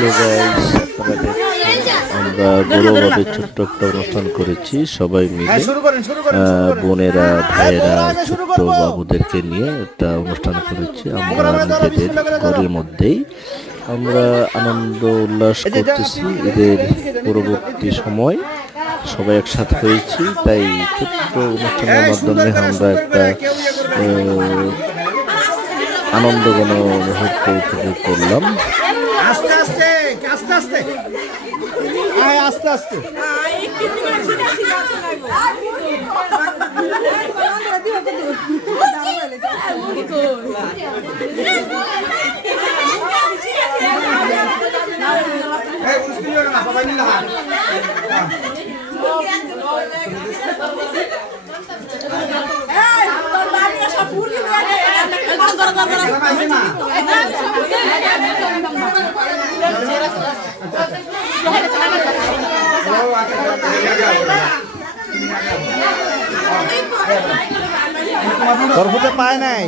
Hello guys, আপনারা দেখছেন আমরা বড়ভাবে ছোট্ট একটা অনুষ্ঠান করেছি সবাই মিলে, বোনেরা ভাইয়েরা ছোট্ট বাবুদেরকে নিয়ে একটা অনুষ্ঠান করেছি আমরা নিজেদের ঘরের মধ্যেই। আমরা আনন্দ উল্লাস করতেছি, ঈদের পরবর্তী সময় সবাই একসাথে হয়েছি, তাই ছোট্ট অনুষ্ঠানের মাধ্যমে আমরা একটা আনন্দঘন মুহূর্ত উপভোগ করলাম। আস্তে আস্তে আস্তে আস্তে আস্তে আস্তে তরফতে পায় নাই